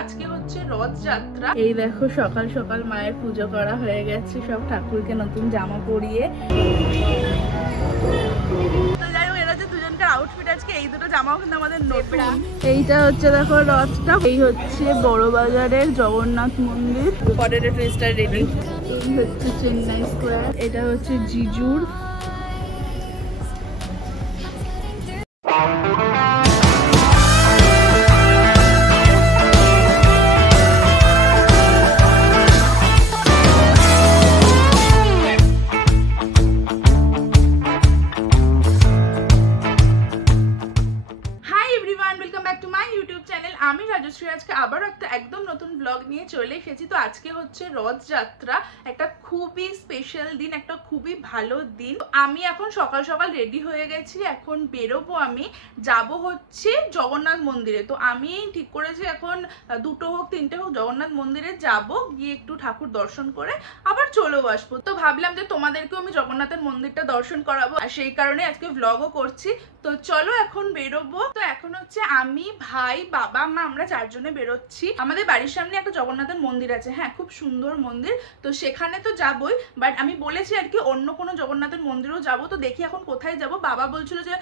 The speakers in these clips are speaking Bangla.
আজকে হচ্ছে রথযাত্রা। এই দেখো সকাল সকাল মায়ের পুজো করা হয়ে গেছে, সব ঠাকুরকে নতুন জামা পরিয়ে। তো যাই হোক, এরা যে দুজনকার আউটফিট আজকে, এই দুটো জামাও কিন্তু আমাদের নতুন। এইটা হচ্ছে দেখো রথটা, এই হচ্ছে বড় বাজারের জগন্নাথ মন্দির। Potato twister ready. এই হচ্ছে চেন্নাই স্কোয়ার, এটা হচ্ছে জিজুর। আমি রাজশ্রী আজকে আবারও একটা একদম নতুন ব্লগ নিয়ে চলে এসেছি। তো আজকে হচ্ছে রথযাত্রা, একটা খুবই স্পেশাল দিন, একটা খুবই ভালো দিন। আমি এখন সকাল সকাল রেডি হয়ে গেছি, এখন বেরোবো। আমি যাব হচ্ছে জগন্নাথ মন্দিরে। তো আমি ঠিক করেছি এখন 2টো হোক 3টে হোক জগন্নাথ মন্দিরে যাব, গিয়ে একটু ঠাকুর দর্শন করে আবার চলেও আসবো। তো ভাবলাম যে তোমাদেরকেও আমি জগন্নাথের মন্দিরটা দর্শন করাবো, আর সেই কারণে আজকে ব্লগও করছি। তো চলো এখন বেরোবো। তো এখন হচ্ছে আমি, ভাই, বাবা, মা, আমরা 4 জনে বেরোচ্ছি। আমাদের বাড়ির সামনে একটা জগন্নাথের মন্দির আছে, হ্যাঁ খুব সুন্দর মন্দির। তো সেখানে তো যাবই, বাট আমি বলেছি আর কি অন্য কোনো জগন্নাথের মন্দিরেও যাব। তো দেখি এখন কোথায় যাব। বাবা বলছিল যে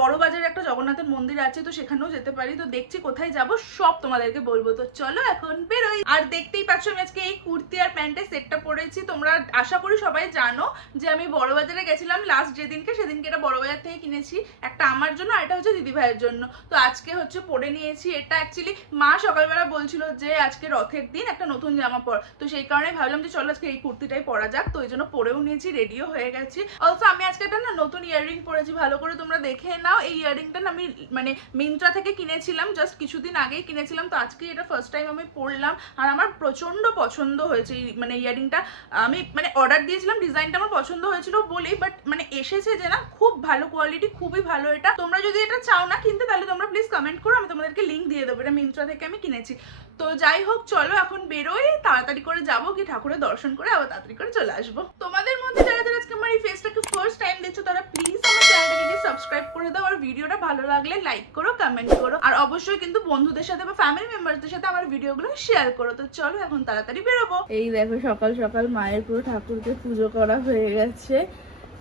বড় বাজারে একটা জগন্নাথের মন্দির আছে, তো সেখানেও যেতে পারি। তো দেখছি কোথায় যাব, সব তোমাদেরকে বলবো। তো চলো এখন বেরোই। আর দেখতেই পাচ্ছ আমি আজকে এই কুর্তি আর প্যান্টের সেটটা পরেছি। তোমরা আশা করি সবাই জানো যে আমি বড় বাজারে গেছিলাম লাস্ট যেদিনকে, সেদিনকে এটা বড় বাজার থেকে কিনেছি, একটা আমার জন্য আর এটা হচ্ছে দিদি ভাইয়ের জন্য। তো আজকে হচ্ছে পরে নিয়েছি এটা। অ্যাকচুয়ালি মা সকালবেলা বলছিল যে আজকে রথের দিন একটা নতুন জামা পর, তো সেই কারণে ভাবলাম যে চলো আজকে এই কুর্তিটাই পরা যাক। তো ওই জন্য পরেও নিয়েছি, রেডিও হয়ে গেছি। অলসো আমি আজকে একটা না নতুন ইয়াররিং পরেছি, ভালো করে তোমরা দেখে নাও। এই ইয়াররিংটা না আমি মানে মিন্ত্রা থেকে কিনেছিলাম, জাস্ট কিছুদিন আগেই কিনেছিলাম। তো আজকে এটা ফার্স্ট টাইম আমি পরলাম, আর আমার প্রচন্ড পছন্দ হয়েছে এই মানে ইয়াররিংটা। আমি মানে অর্ডার দিয়েছিলাম, ডিজাইনটা আমার পছন্দ হয়েছিল বলেই, বাট মানে এসেছে যে না খুব ভালো কোয়ালিটি, খুবই ভালো এটা। তোমরা যদি এটা চাও না কিনতে, তাহলে তোমরা প্লিজ কমেন্ট করো, আমি তোমাদেরকে লিঙ্ক দিয়ে দেবো। এটা মিন্ত্রা থেকে আমি কিনেছি। তো যাই হোক, চলো এখন বেরোই, তাড়াতাড়ি করে যাবো, কি ঠাকুরের দর্শন করে আবার তাড়াতাড়ি করে চলে আসবো। তোমাদের মধ্যে যারা যারা আজকে আমার এই ফেসটাকে ফার্স্ট টাইম দেখছো, তারা প্লিজ আমার চ্যানেলটাকে সাবস্ক্রাইব করে দাও, আর ভিডিওটা ভালো লাগলে লাইক করো, কমেন্ট করো, আর অবশ্যই কিন্তু বন্ধুদের সাথে বা ফ্যামিলি মেম্বারদের সাথে আমার ভিডিওগুলো শেয়ার করো। তো চলো এখন তাড়াতাড়ি বেরোবো। এই দেখো সকাল সকাল মায়ের পুরো ঠাকুরকে পুজো করা হয়ে গেছে।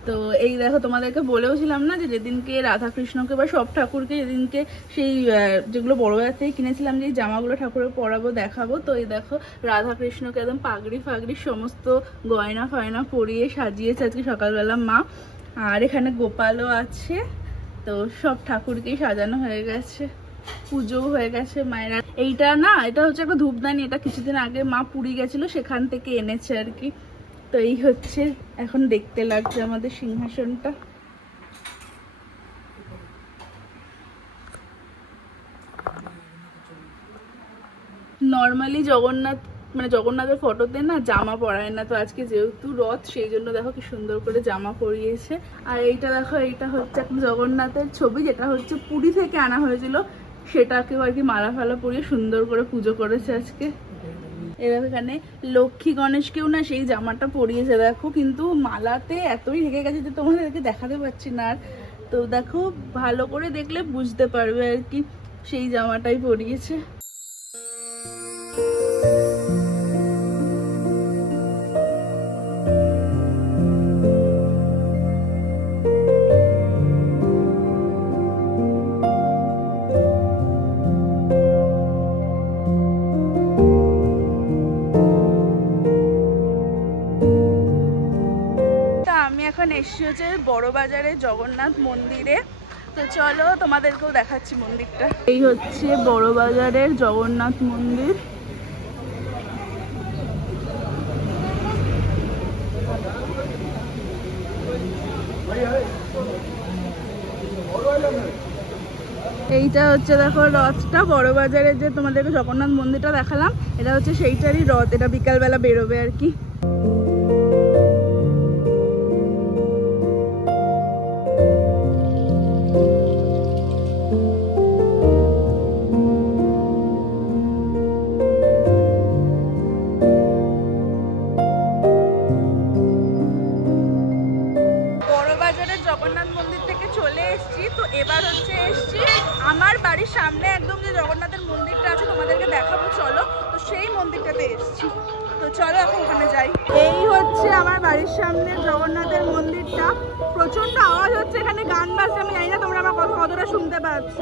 তো এই দেখো তোমাদেরকে বলেওছিলাম না যে যেদিনকে রাধাকৃষ্ণকে বা সব ঠাকুরকে যেদিনকে সেই যেগুলো বড় বাজার থেকে কিনেছিলাম যে জামাগুলো ঠাকুরের পরাবো, দেখাবো। তো এই দেখো রাধাকৃষ্ণকে একদম পাগড়ি ফাগড়ি সমস্ত গয়না ফয়না পরিয়ে সাজিয়েছে আজকে সকালবেলা মা। আর এখানে গোপালও আছে। তো সব ঠাকুরকেই সাজানো হয়ে গেছে, পুজো হয়ে গেছে মায়ের। এইটা না, এটা হচ্ছে একটা ধূপদানি, এটা কিছুদিন আগে মা পুরী গেছিল, সেখান থেকে এনেছে আর কি। তো এই হচ্ছে এখন দেখতে লাগছে আমাদের সিংহাসনটা। নর্মালি জগন্নাথ মানে জগন্নাথের ফটোতে না জামা পরায় না, তো আজকে যেহেতু রথ সেই জন্য দেখো কি সুন্দর করে জামা পরিয়েছে। আর এইটা দেখো, এইটা হচ্ছে একটা জগন্নাথের ছবি, যেটা হচ্ছে পুরী থেকে আনা হয়েছিল, সেটাকেও আর কি মালা ফালা পরিয়ে সুন্দর করে পুজো করেছে আজকে। এখানে লক্ষ্মী গণেশকেও না সেই জামাটা পরিয়েছে দেখো, কিন্তু মালাতে এতই ঢেকে গেছে যে তোমাদেরকে দেখাতে পারছি না। আর তো দেখো ভালো করে দেখলে বুঝতে পারবে আর কি, সেই জামাটাই পরিয়েছে। এখন এসছি হচ্ছে বড় বাজারে জগন্নাথ মন্দিরে। তো চলো তোমাদেরকেও দেখাচ্ছি মন্দিরটা। এই হচ্ছে বড় বাজারের জগন্নাথ মন্দির। এইটা হচ্ছে দেখো রথটা, বড় বাজারের যে তোমাদেরকে জগন্নাথ মন্দিরটা দেখালাম, এটা হচ্ছে সেইটারই রথ। এটা বিকালবেলা বেরোবে আর কি। জগন্নাথ মন্দির থেকে চলে এসেছি। তো এবার হচ্ছে এসছি আমার বাড়ির সামনে একদম যে জগন্নাথের মন্দিরটা আছে, তোমাদেরকে দেখাবো চলো। দেখতে এসেছি। তো চলো এখন ওখানে যাই। এই হচ্ছে আমার বাড়ির সামনে জগন্নাথের মন্দিরটা। প্রচন্ড আওয়াজ হচ্ছে, এখানে গান বাজছে, আমি জানি না তোমরা আমার কথা কতটা শুনতে পাচ্ছ।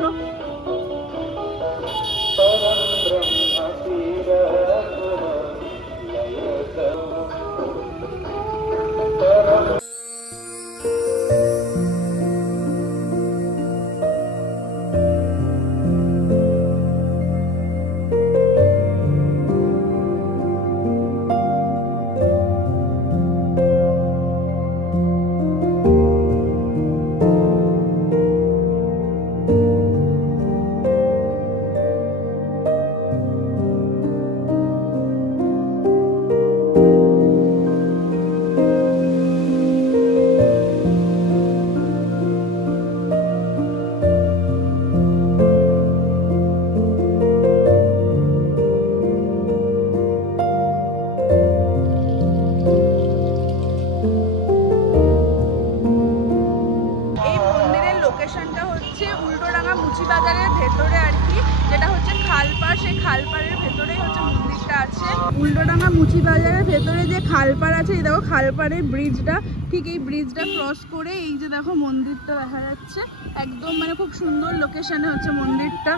মুচিবাজারের ভেতরে আর কি, যেটা হচ্ছে খালপাড়, সেই খালপাড়ের ভেতরেই হচ্ছে মন্দিরটা আছে। উল্টোডাঙ্গা মুচিবাজারের ভেতরে যে খালপাড় আছে, এই দেখো খালপাড়ের ব্রিজটা, ঠিক এই ব্রিজটা ক্রস করে এই যে দেখো মন্দিরটা দেখা যাচ্ছে একদম, মানে খুব সুন্দর লোকেশনে হচ্ছে মন্দিরটা।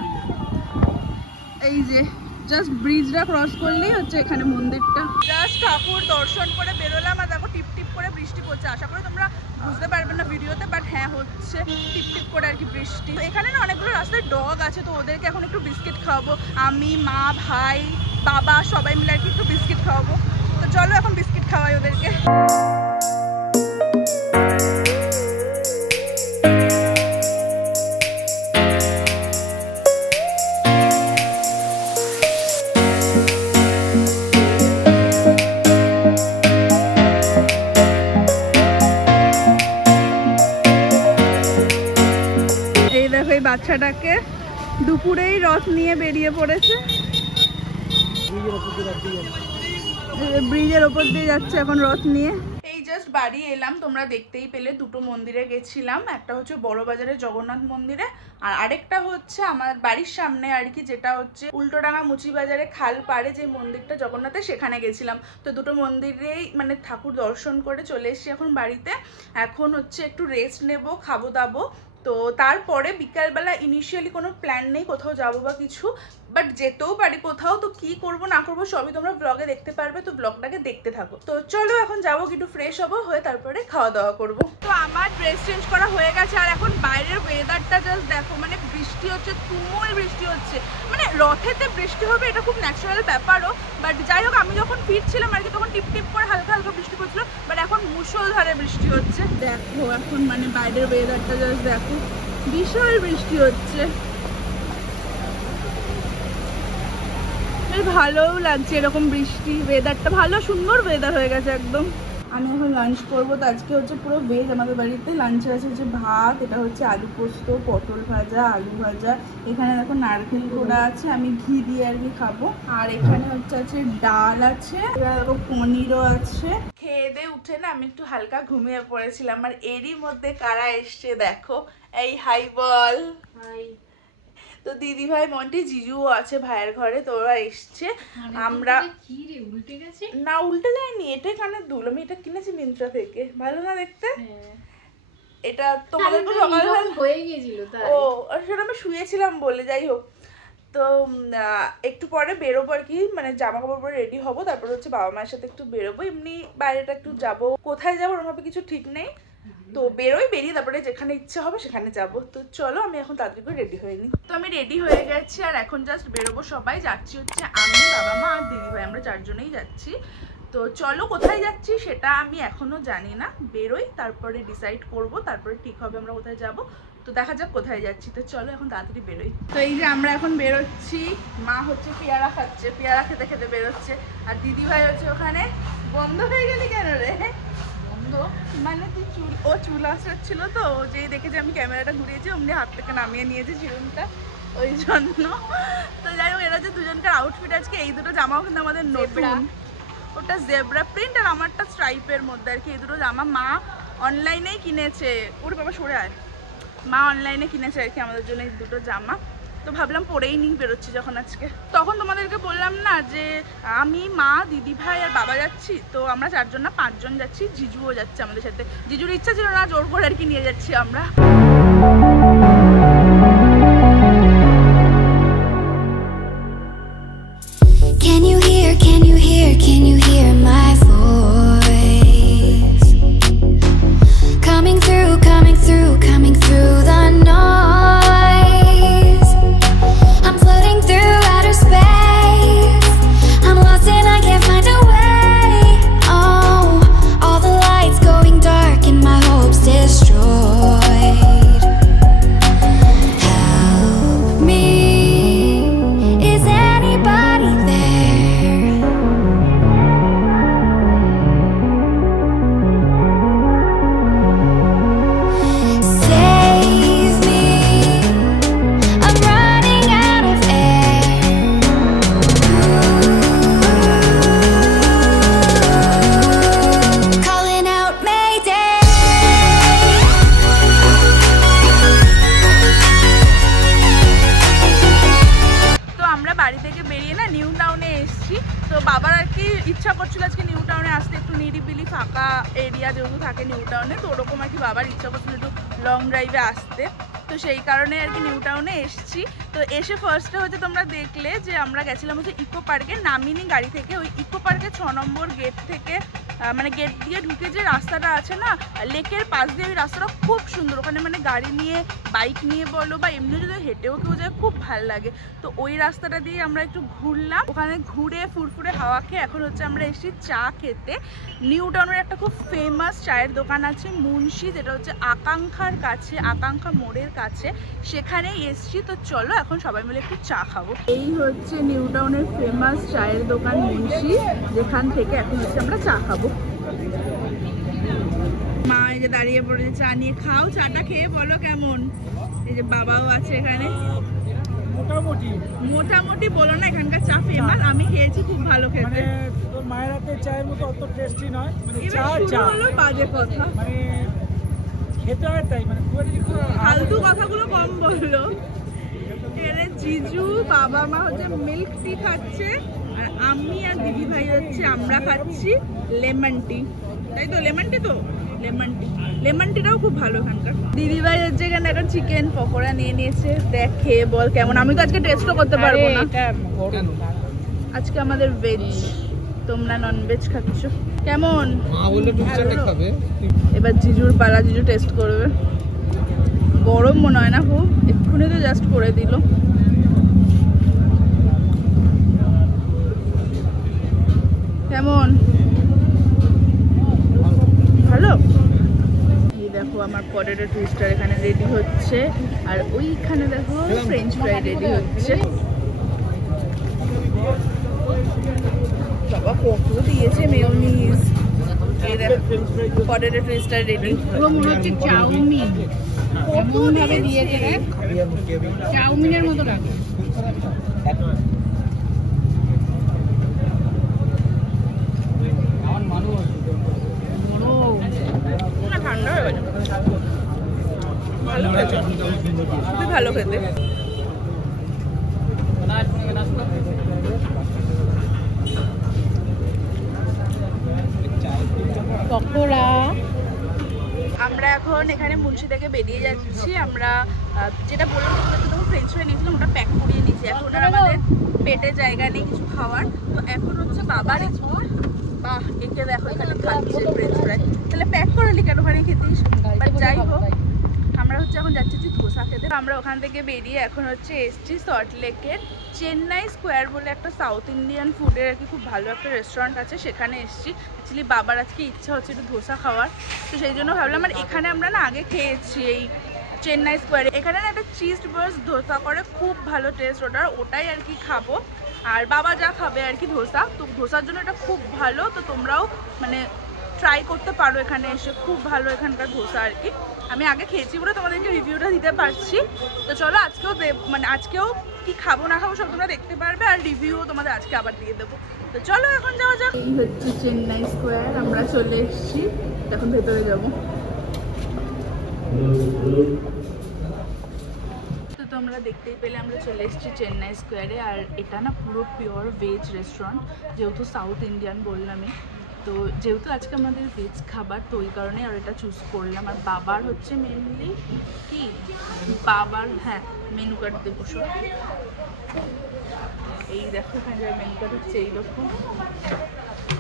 এই যে জাস্ট ব্রিজটা ক্রস করলেই হচ্ছে এখানে মন্দিরটা। জাস্ট ঠাকুর দর্শন করে বেরোলাম আর দেখো টিপ টিপ করে বৃষ্টি পড়ছে। আশা করি তোমরা বুঝতে পারবে না ভিডিওতে, বাট হ্যাঁ হচ্ছে টিপ টিপ করে আর কি বৃষ্টি। এখানে না অনেকগুলো রাস্তায় ডগ আছে, তো ওদেরকে এখন একটু বিস্কিট খাওয়াবো। আমি, মা, ভাই, বাবা সবাই মিলে আর কি একটু বিস্কিট খাওয়াবো। তো চলো এখন বিস্কিট খাওয়াই ওদেরকে। বাচ্চাটাকে দুপুরেই রথ নিয়ে বেরিয়ে পড়েছে, ব্রিজের ওপর দিয়ে যাচ্ছে এখন রথ নিয়ে। এই জাস্ট বাড়ি এলাম, তোমরা দেখতেই পেলে দুটো মন্দিরে গেছিলাম, একটা হচ্ছে বড় বাজারের জগন্নাথ মন্দিরে আর আরেকটা হচ্ছে আমার বাড়ির সামনে আর কি, যেটা হচ্ছে উল্টোডাঙ্গা মুচিবাজারে খাল পাড়ে যে মন্দিরটা জগন্নাথের, সেখানে গেছিলাম। তো দুটো মন্দিরেই মানে ঠাকুর দর্শন করে চলে এসেছি এখন বাড়িতে। এখন হচ্ছে একটু রেস্ট নেব, খাবো দাবো। তো তারপরে বিকালবেলা ইনিশিয়ালি কোনো প্ল্যান নেই কোথাও যাবো বা কিছু, বাট যেতেও পারি কোথাও। তো কি করব না করবো সবই তোমরা ব্লগে দেখতে পারবে, তো ব্লগটাকে দেখতে থাকো। তো চলো এখন যাবো, একটু ফ্রেশ হবো, হয়ে তারপরে খাওয়া দাওয়া করবো। তো আমার ড্রেস চেঞ্জ করা হয়ে গেছে আর এখন বাইরের ওয়েদারটা জাস্ট দেখো, মানে বৃষ্টি হচ্ছে, তুমুল বৃষ্টি হচ্ছে। মানে রথেতে বৃষ্টি হবে এটা খুব ন্যাচারাল ব্যাপারও, বাট যাই হোক আমি যখন ফিরছিলাম আর কি তখন টিপ টিপ করে হালকা হালকা বৃষ্টি পড়ছিল, বাট এখন মুষলধারে বৃষ্টি হচ্ছে। দেখো এখন মানে বাইরের ওয়েদারটা জাস্ট দেখো, বিশাল বৃষ্টি হচ্ছে। ভালোও লাগছে এরকম বৃষ্টি, ওয়েদারটা ভালো, সুন্দর ওয়েদার হয়ে গেছে একদম। আমি এখন লাঞ্চ করবো, তো আজকে হচ্ছে পুরো ভেজ আমাদের বাড়িতে। লাঞ্চে আছে হচ্ছে ভাত, এটা হচ্ছে আলু পোস্ত, পটল ভাজা, আলু ভাজা, এখানে দেখো নারকেল কোড়া আছে, আমি ঘি দিয়ে আর কি খাবো। আর এখানে হচ্ছে আছে ডাল আছে, দেখো পনিরও আছে। খেয়ে দিয়ে উঠে না আমি একটু হালকা ঘুমিয়ে পড়েছিলাম, আর এরই মধ্যে কারা এসছে দেখো। এই হাই বল। হাই। তো দিদি ভাই মন্টি জিজুও আছে ভাইয়ের ঘরে, তো ওরা এসছে। আমরা উল্টে গেছে না, উল্টে যায়নি, এটা কানের দুল, আমি এটা কিনেছি মিন্ত্রা থেকে, ভালো না দেখতে? এটা তোমাদের তো সকালবেলা হয়ে গিয়েছিল, ও সেটা আমি শুয়েছিলাম বলে। যাই হোক, তো একটু পরে বেরোবো আর কি, মানে জামা কাপড় পরে রেডি হবো, তারপর হচ্ছে বাবা মায়ের সাথে একটু বেরোবো, এমনি বাইরেটা একটু যাবো, কোথায় যাবো ওরভাবে কিছু ঠিক নেই। তো বেরিয়ে তারপরে যেখানে ইচ্ছা হবে সেখানে যাব। তো চলো আমি এখন তাড়াতাড়ি করে রেডি হয়ে নিই। তো আমি রেডি হয়ে গেছি আর এখন জাস্ট বেরোবো। সবাই যাচ্ছি হচ্ছে আমি, বাবা মা আর দিদি ভাই, আমরা চারজনেই যাচ্ছি। তো চলো কোথায় যাচ্ছি সেটা আমি এখনো জানি না, বেরোই তারপরে ডিসাইড করব, তারপরে ঠিক হবে আমরা কোথায় যাব। তো দেখা যাক কোথায় যাচ্ছি। তো চলো এখন তাড়াতাড়ি বেরোই। তো এই যে আমরা এখন বেরোচ্ছি, মা হচ্ছে পেয়ারা খাচ্ছে, পেয়ারা খেতে খেতে বেরোচ্ছে, আর দিদি ভাই হচ্ছে ওখানে। বন্ধ হয়ে গেলি কেন রে? মানে তুই চুল আসাচ্ছিল, তো যেই দেখেছি আমি ক্যামেরাটা ঘুরিয়েছি অমনি হাত থেকে নামিয়ে নিয়েছে চিরুনটা, ওই জন্য। তো যাই হোক, এরা হচ্ছে দুজনকার আউটফিট আজকে। এই দুটো জামাও কিন্তু আমাদের নতুন, ওটা জেব্রা প্রিন্ট আর আমারটা স্ট্রাইপের মধ্যে আর কি। এই দুটো জামা মা অনলাইনেই কিনেছে, ওর বাবা সরে আয়, মা অনলাইনে কিনেছে আর কি আমাদের জন্য এই দুটো জামা। তো ভাবলাম পরেই নিয়ে বেরোচ্ছি যখন আজকে। তখন তোমাদেরকে বললাম না যে আমি, মা, দিদি ভাই আর বাবা যাচ্ছি, তো আমরা 4 জন না 5 জন যাচ্ছি, জিজুও যাচ্ছে আমাদের সাথে। জিজুর ইচ্ছা ছিল না, জোর করে আর কি নিয়ে যাচ্ছি আমরা। Can you hear, can you hear, can you hear my voice? Coming through, coming through, coming through the noise. I'm floating through outer space. I'm lost and I can't find a way. Oh, all the lights going dark and my hopes destroyed. Help me. Is anybody there? Save me. I'm running out of air. Calling out Mayday. তো আমরা বাড়ি থেকে বেরিয়ে না নিউ টাউনে এসেছি। তো বাবার আর কি ইচ্ছা করছিল আজকে নিউ টাউনে আসতে, একটু নিরিবিলি ফাঁকা এরিয়া যেহেতু থাকে নিউ টাউনে, তো ওরকম আর কি বাবার ইচ্ছা করছিল একটু লং ড্রাইভে আসতে। তো সেই কারণে আর কি নিউ টাউনে এসেছি। তো এসে ফার্স্টে হচ্ছে তোমরা দেখলে যে আমরা গেছিলাম হচ্ছে ইকো পার্কে, নামিনি গাড়ি থেকে। ওই ইকো পার্কের 6 নম্বর গেট থেকে, মানে গেট দিয়ে ঢুকে যে রাস্তাটা আছে না লেকের পাশ দিয়ে, ওই রাস্তাটা খুব সুন্দর। ওখানে মানে গাড়ি নিয়ে, বাইক নিয়ে বলো বা এমনি যদি হেঁটেও কেউ যায় খুব ভালো লাগে। তো ওই রাস্তাটা দিয়ে আমরা একটু ঘুরলাম, ওখানে ঘুরে ফুরফুরে হাওয়া খেয়ে এখন হচ্ছে আমরা এসেছি চা খেতে। নিউ টাউনের একটা খুব ফেমাস চায়ের দোকান আছে মুন্সি, যেটা হচ্ছে আকাঙ্ক্ষার কাছে, আকাঙ্ক্ষা মোড়ের কাছে, সেখানেই এসেছি। তো চলো এখন সবাই মিলে একটু চা খাবো। এই হচ্ছে নিউ টাউনের ফেমাস চায়ের দোকান মুন্সি, যেখান থেকে এখন হচ্ছে আমরা চা খাবো। মা এই যে দাঁড়িয়ে পড়েছে চা নিয়ে। খাও, চাটা খেয়ে বলো কেমন। এই যে বাবাও আছে এখানে। মোটামুটি মোটামুটি বলো না, এখানকার চা ফেমাস, আমি খেয়েছি, খুব ভালো খেতে। তোর মায়ের হাতের চায়ের মতো অত টেস্টি নয়, মানে চা এবার চা শুরু হলো বাজে কথা, মানে খেতে হয় তাই, মানে ফালতু কথাগুলো কম বললো। এখানে জিজু, বাবা মা হচ্ছে মিল্ক টি খাচ্ছে, আর আমি আর দিদি ভাই হচ্ছে আমরা খাচ্ছি লেমন টি। তাই তো, লেমন টি তো, লেমন টি। লেমন টিটাও খুব ভালো এখানকার। দিদি ভাই হচ্ছে এখানে এখন চিকেন পকোড়া নিয়ে নিয়েছে, দেখ খেয়ে বল কেমন। আমি তো আজকে টেস্টও করতে পারবো না, আজকে আমাদের ভেজ, তোমরা নন ভেজ খাচ্ছ। কেমন? এবার জিজুর পালা, জিজু টেস্ট করবে। গরম মনে হয় না খুব, এক্ষুনি তো জাস্ট করে দিল। কেমন? ভালো। এই দেখো আমার পটেটো টুইস্টার এখানে রেডি হচ্ছে, আর ওইখানে দেখো ফ্রেঞ্চ ফ্রাই রেডি হচ্ছে। বাবা কত দিয়েছে মেয়োনিজ। এই দেখো পটেটো টুইস্টার রেডি। পুরো মনে হচ্ছে চাউমিন, কত ভাবে দিয়েছে, চাউমিনের মতো লাগে। ঠান্ডা হয়ে গেছে, ভালো খেতে, খুবই ভালো খেতে। পকোড়া। আমরা এখন এখানে মুন্সি থেকে বেরিয়ে যাচ্ছি। আমরা যেটা বললাম তখন ফ্রেঞ্চ ফ্রাই নিয়েছিলাম, ওটা প্যাক করিয়ে নিয়েছি। এখন আর আমাদের পেটে জায়গা নেই কিছু খাওয়ার। তো এখন হচ্ছে বাবার, বাহ একে দেখো এখানে খাচ্ছে ফ্রেঞ্চ ফ্রাই। তাহলে প্যাক করালি কেন ওখানে খেতিস? বাট যাই হোক, আমরা হচ্ছে এখন যাচ্ছি ধোসা খেতে। আমরা ওখান থেকে বেরিয়ে এখন হচ্ছে এসছি সল্ট লেকের চেন্নাই স্কোয়ার বলে একটা সাউথ ইন্ডিয়ান ফুডের আর কি খুব ভালো একটা রেস্টুরেন্ট আছে, সেখানে এসছি। অ্যাকচুয়ালি বাবার আজকে ইচ্ছা হচ্ছে একটু ধোসা খাওয়ার, তো সেই জন্য ভাবলাম। আর এখানে আমরা না আগে খেয়েছি এই চেন্নাই স্কোয়ারে, এখানে না একটা চিজ বার্স্ট ধোসা করে, খুব ভালো টেস্ট ওটাই আর কি খাবো। আর বাবা যা খাবে আর কি ধোসা, তো ধোসার জন্য এটা খুব ভালো। তো তোমরাও মানে ট্রাই করতে পারো এখানে এসে, খুব ভালো এখানকার ধোসা আর কি। আমি আগে খেয়েছি বলে তোমাদেরকে রিভিউটা দিতে পারছি। তো চলো আজকেও মানে আজকেও কি খাবো না খাবো সব তোমরা দেখতে পারবে, আর রিভিউও তোমাদের আজকে আবার দিয়ে দেবো। তো চলো এখন যাওয়া যাক। এই হচ্ছে চেন্নাই স্কোয়ার, আমরা চলে এসেছি, এখন ভেতরে যাবো। তো তোমরা তোমরা দেখতেই পেলে আমরা চলে এসেছি চেন্নাই স্কোয়ারে। আর এটা না পুরো পিওর ভেজ রেস্টুরেন্ট, যেহেতু সাউথ ইন্ডিয়ান বললামই, তো যেহেতু আজকে আমাদের ভেজ খাবার তো ওই কারণে আর এটা চুজ করলাম। আর বাবার হচ্ছে মেনলি কি বাবার মেনু কার্ড দেবো সব। এই দেখো এখানে মেনু কার্ড হচ্ছে এইরকম।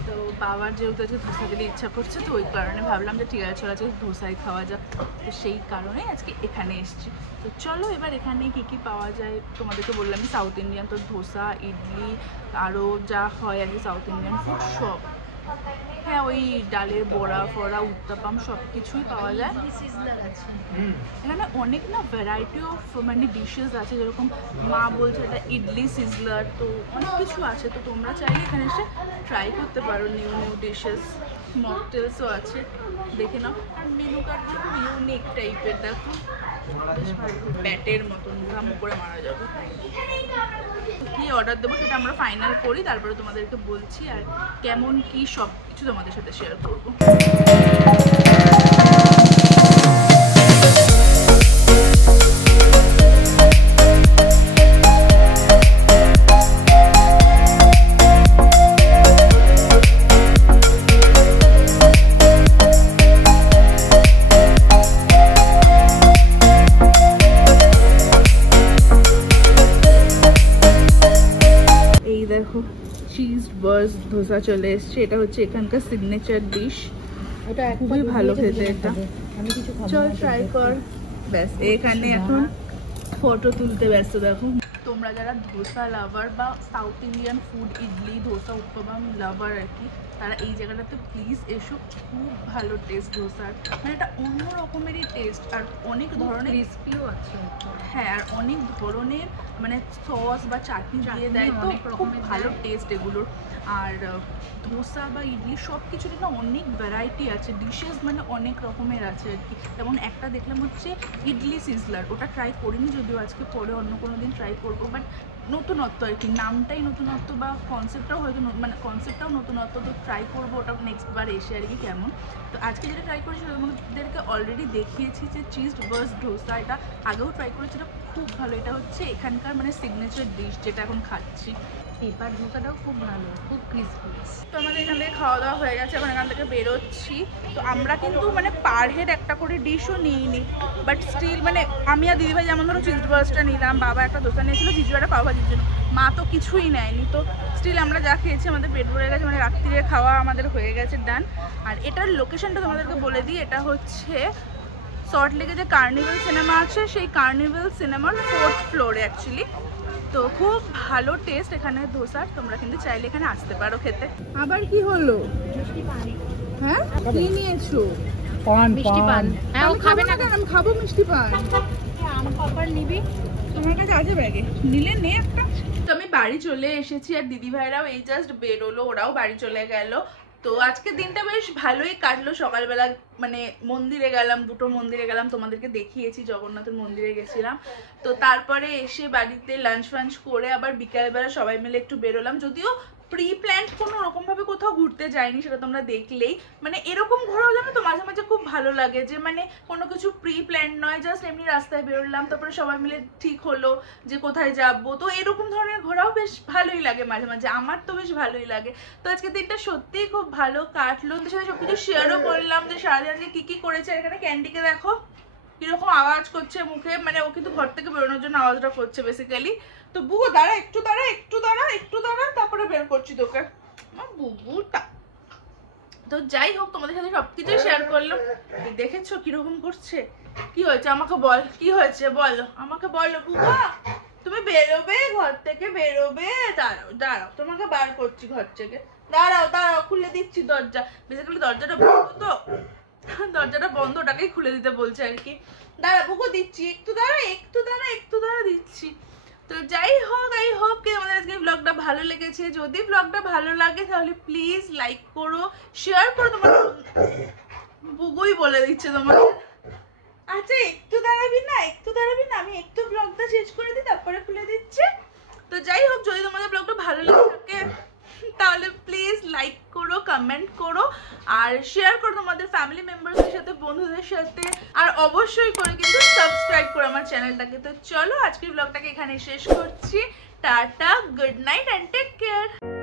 তো বাবার যেহেতু আজকে ধোসা খেতে ইচ্ছা করছে তো ওই কারণে ভাবলাম যে ঠিক আছে চলো আজকে ধোসাই খাওয়া যাক, তো সেই কারণে আজকে এখানে এসেছি। তো চলো এবার এখানে কি কি পাওয়া যায় তোমাদেরকে বললাম, সাউথ ইন্ডিয়ান, তো ধোসা, ইডলি, আরও যা হয় আর কি সাউথ ইন্ডিয়ান ফুড সব। হ্যাঁ, ওই ডালের বড়া ফড়া উত্তাপাম সব কিছুই পাওয়া যায় এখানে। অনেক না ভ্যারাইটি অফ মানে ডিশেস আছে, যেরকম মা বলছে এটা ইডলি সিজলার, তো অনেক কিছু আছে। তো তোমরা চাইলে এখানে এসে ট্রাই করতে পারো নিউ নিউ ডিশেস। মকটেলসও আছে, দেখে নাও। আর মেনু কার্ডগুলো খুব ইউনিক টাইপের, দেখো বেশ ভালো, ব্যাটের মতন ঘাম করে মারা যাবে। কি অর্ডার দেবো সেটা আমরা ফাইনাল করি, তারপরে তোমাদেরকে বলছি আর কেমন কি সব কিছু তোমাদের সাথে শেয়ার করবো। দেখো চিজ বার্স ধোসা চলে এসছে, এটা হচ্ছে এখানকার সিগনেচার ডিশ, এটা খুবই ভালো খেতে। এটা চল ট্রাই কর। ব্যাস এখানে এখন ফটো তুলতে ব্যস্ত। দেখো তোমরা যারা ধোসা লাভার বা south Indian food idli dosa uttapam lover আর কি, তারা এই জায়গাটাতে প্লিজ এসো, খুব ভালো টেস্ট ধোসার, মানে এটা অন্য রকমেরই টেস্ট। আর অনেক ধরনের রেসিপিও আছে, হ্যাঁ, আর অনেক ধরনের মানে সস বা চাটনি দিয়ে দেয়, তো খুব ভালো টেস্ট এগুলোর। আর ধোসা বা ইডলি সব কিছুরই না অনেক ভ্যারাইটি আছে, ডিশেস মানে অনেক রকমের আছে আর কি। যেমন একটা দেখলাম হচ্ছে ইডলি সিজলার, ওটা ট্রাই করিনি যদিও, আজকে পরে অন্য কোনো দিন ট্রাই করবো, বাট নতুনত্ব আর কি, নামটাই নতুনত্ব বা কনসেপ্টটাও হয়তো মানে কনসেপ্টটাও নতুনত্ব, তো ট্রাই করবো ওটা নেক্সট বার এসে আর কি কেমন। তো আজকে যেটা ট্রাই করেছি তোমাদেরকে অলরেডি দেখিয়েছি যে চিজ বার্স ধোসা, এটা আগেও ট্রাই করেছি, এটা খুব ভালো। এটা হচ্ছে এখানকার মানে সিগনেচার ডিশ যেটা এখন খাচ্ছি। পেপার ধোসাটাও খুব ভালো, খুব ক্রিসপি। তো আমাদের এখান থেকে খাওয়া দাওয়া হয়ে গেছে, এখন এখান থেকে বেরোচ্ছি। তো আমরা কিন্তু মানে পার হেড একটা করে ডিশও নিইনি, বাট স্টিল মানে আমি আর দিদিভাই যেমন ধরো চিজ বার্সটা নিলাম, বাবা একটা ধোসা নিয়েছিল, জিজু একটা পাওভাজির জন্য, মা তো কিছুই নেয়নি। তো স্টিল আমরা যা খেয়েছি আমাদের পেট ভরে গেছে, মানে রাত্রিরে খাওয়া আমাদের হয়ে গেছে ডান। আর এটার লোকেশনটা তোমাদেরকে বলে দিই, এটা হচ্ছে সল্টলেকে যে কার্নিভাল সিনেমা আছে সেই কার্নিভাল সিনেমার 4th ফ্লোরে অ্যাকচুয়ালি। তো খুব ভালো টেস্ট এখানে ধোসার, তোমরা কিন্তু চাইলে এখানে আসতে পারো খেতে। আবার কি হলো? হ্যাঁ কি নিয়েছো? পান মিষ্টি পান। হ্যাঁ ও খাবে না, আমি খাবো মিষ্টি পান। আম পাপড় নিবি? তোমার কাছে আছে ব্যাগে, নিলে নে একটা। তো আমি বাড়ি চলে এসেছি আর দিদি ভাইরাও এই জাস্ট বেরোলো, ওরাও বাড়ি চলে গেল। তো আজকের দিনটা বেশ ভালোই কাটলো। সকালবেলা মানে মন্দিরে গেলাম, দুটো মন্দিরে গেলাম, তোমাদেরকে দেখিয়েছি, জগন্নাথের মন্দিরে গেছিলাম। তো তারপরে এসে বাড়িতে লাঞ্চ ফাঞ্চ করে আবার বিকালবেলা সবাই মিলে একটু বেরোলাম, যদিও প্রি প্ল্যান্ড কোনো রকমভাবে কোথাও ঘুরতে যাইনি, সেটা তোমরা দেখলেই। মানে এরকম ঘোরাও জানো তো মাঝে মাঝে খুব ভালো লাগে, যে মানে কোনো কিছু প্রি প্ল্যান্ড নয়, জাস্ট এমনি রাস্তায় বেরোলাম, তারপরে সবাই মিলে ঠিক হলো যে কোথায় যাবো। তো এরকম ধরনের ঘোরাও বেশ ভালোই লাগে মাঝে মাঝে, আমার তো বেশ ভালোই লাগে। তো আজকে দিনটা সত্যিই খুব ভালো কাটলো, ওদের সাথে সবকিছু শেয়ারও করলাম যে সারাদিন আজকে কি কি করেছে। এখানে ক্যান্ডিকে দেখো কিরকম আওয়াজ করছে মুখে, মানে ও কিন্তু ঘর থেকে বেরোনোর জন্য আওয়াজটা করছে বেসিক্যালি। তো বুবু দাঁড়া একটু দাঁড়া একটু দাঁড়া একটু দাঁড়া, তারপরে বের করছি তোকে বুবুটা। তো যাই হোক তোমাদের সাথে সবকিছু শেয়ার করলাম। দেখেছো কিরকম করছে? কি হয়েছে আমাকে বল, কি হয়েছে বলো আমাকে, বলো বুবা। তুমি বেরোবে ঘর থেকে, বেরোবে, দাঁড়াও দাঁড়াও তোমাকে বার করছি ঘর থেকে, দাঁড়াও দাঁড়াও খুলে দিচ্ছি দরজা। বেসিক্যালি দরজাটা বন্ধ, তো দরজাটা বন্ধ, ওটাকেই খুলে দিতে বলছে আর কি। দাঁড়া বুকু দিচ্ছি, একটু দাঁড়া একটু দাঁড়া একটু দাঁড়া দিচ্ছি। তো যাই হোক আই হোপ কি আমাদের আজকে ব্লগটা ভালো লেগেছে। যদি ব্লগটা ভালো লাগে তাহলে প্লিজ লাইক করো, শেয়ার করো। তোমার বুগুই বলে দিচ্ছে তোমাকে, আচ্ছা একটু দাঁড়াবি না একটু দাঁড়াবি না, আমি একটু ব্লগটা শেষ করে দিই তারপরে খুলে দিচ্ছি। তো যাই হোক যদি তোমাদের ব্লগটা ভালো লেগে থাকে তাহলে প্লিজ লাইক করো, কমেন্ট করো, আর শেয়ার করো তোমাদের ফ্যামিলি মেম্বারসদের সাথে, বন্ধুদের সাথে, আর অবশ্যই করে কিন্তু সাবস্ক্রাইব করো আমার চ্যানেলটাকে। তো চলো আজকের ব্লগটাকে এখানে শেষ করছি। Tata, good night and take care.